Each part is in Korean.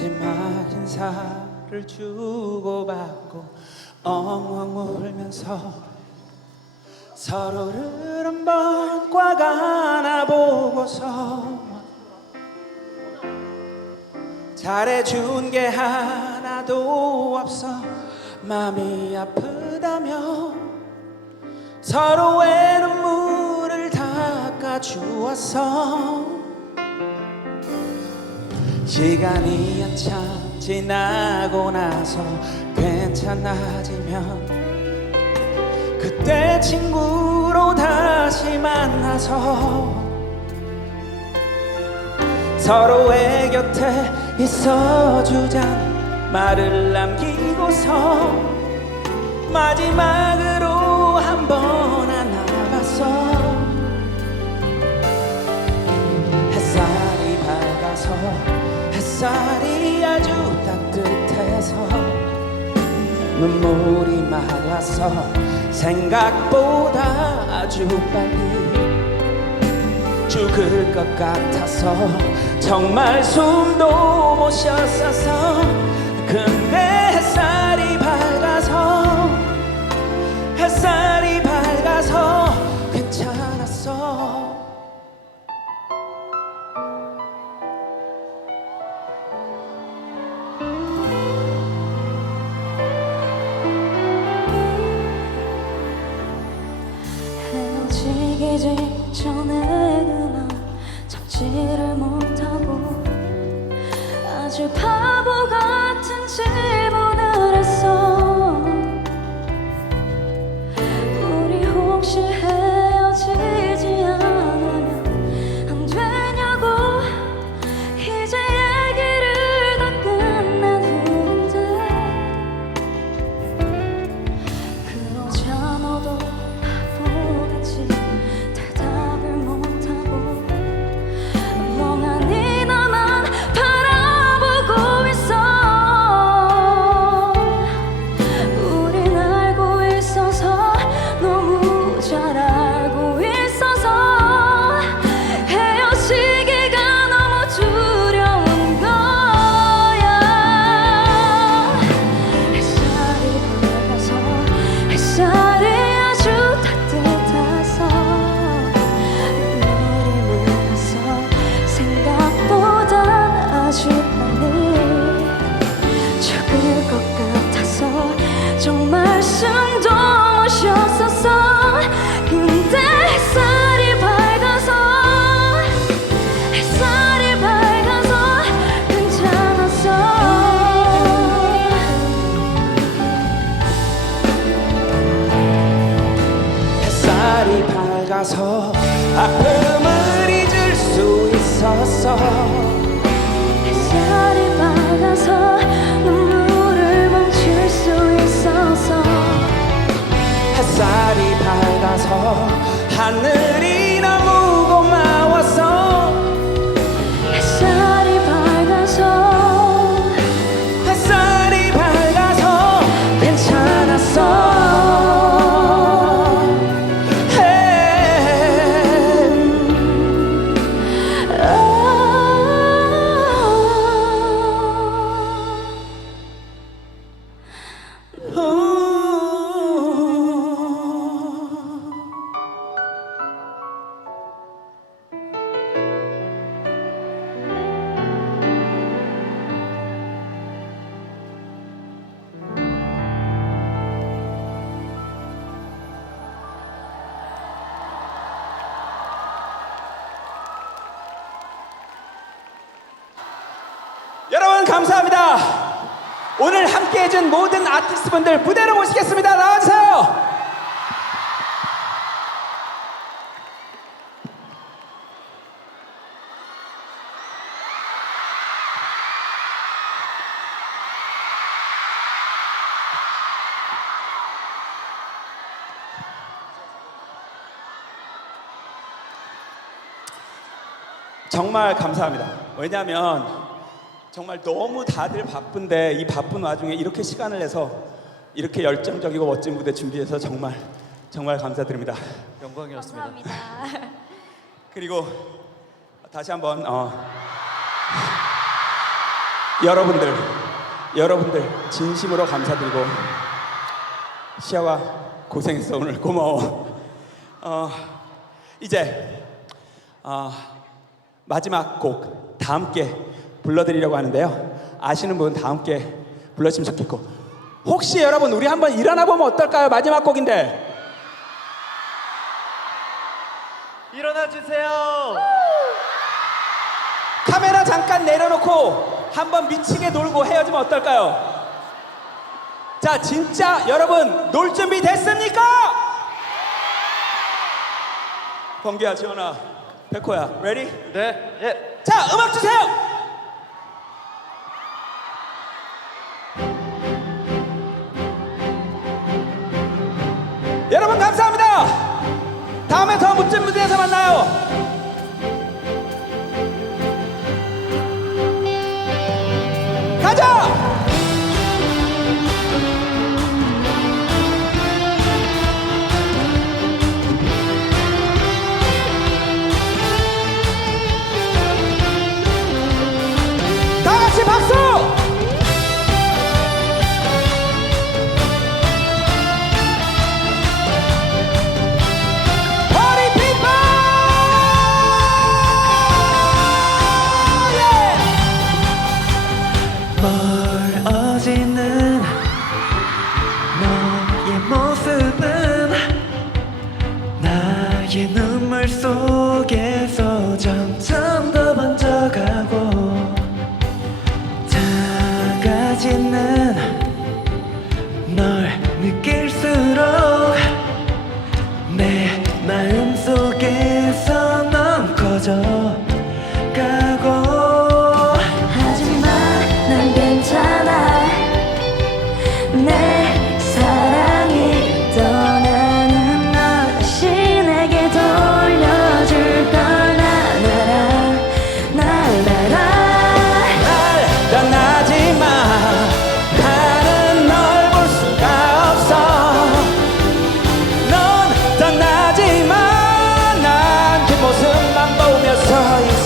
눈물을 주고받고 엉엉 울면서 서로를 한번 꽉 안아보고서 잘해준 게 하나도 없어 마음이 아프다며 서로의 눈물을 닦아주었어 시간이 한참 지나고 나서 괜찮아지면 그때 친구로 다시 만나서 서로의 곁에 있어주자 말을 남기고서 마지막으로 한번 햇살이 아주 따뜻해서 눈물이 말라서 생각보다 아주 빨리 죽을 것 같아서 정말 숨도 못 쉬었어서 근데 지기 직전에 그만 참지를 못하고 아주 바보 같은 질 아픔을 잊을 수 있었어 햇살이 밝아서 눈물을 멈출 수 있어서. 햇살이 밝아서 하늘 여러분 감사합니다. 오늘 함께 해준 모든 아티스트분들 무대로 모시겠습니다. 나와주세요. 정말 감사합니다. 왜냐하면 정말 너무 다들 바쁜데 이 바쁜 와중에 이렇게 시간을 내서 이렇게 열정적이고 멋진 무대 준비해서 정말 정말 감사드립니다. 영광이었습니다. 감사합니다. 그리고 다시 한번 어, 여러분들 여러분들 진심으로 감사드리고 시아와 고생했어 오늘 고마워. 어, 이제 어, 마지막 곡 다 함께 불러드리려고 하는데요. 아시는 분 다 함께 불러주면 좋겠고. 혹시 여러분, 우리 한번 일어나 보면 어떨까요? 마지막 곡인데. 일어나 주세요. 카메라 잠깐 내려놓고 한번 미치게 놀고 헤어지면 어떨까요? 자, 진짜 여러분 놀 준비 됐습니까? 번개야, 지원아, 백호야, ready? 네. 예. 자, 음악 주세요. 가자!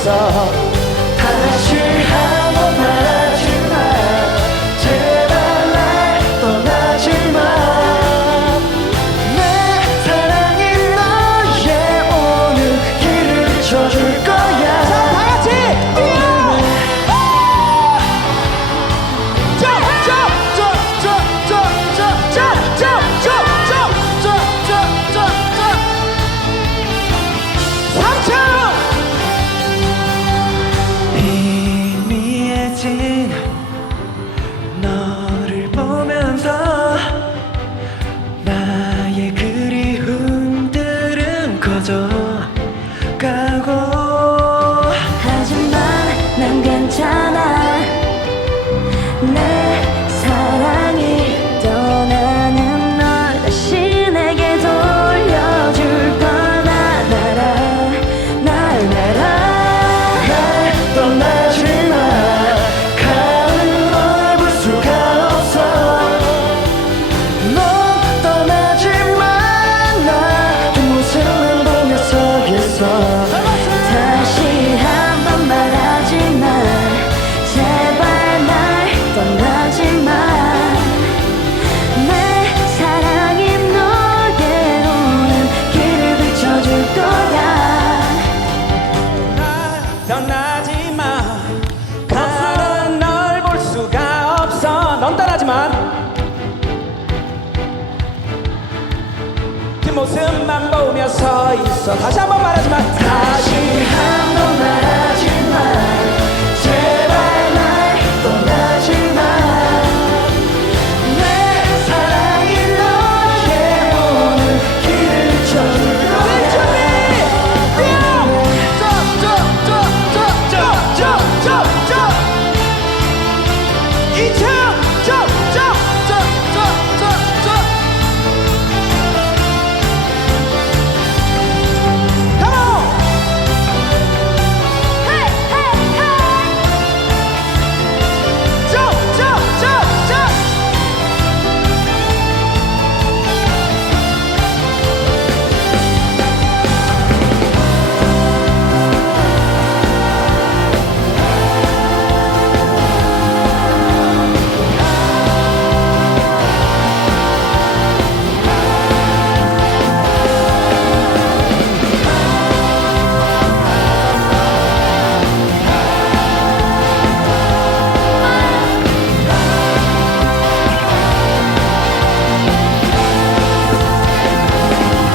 passar 모습만 보며 서 있어. 다시 한 번 말하지만 다시 한 번만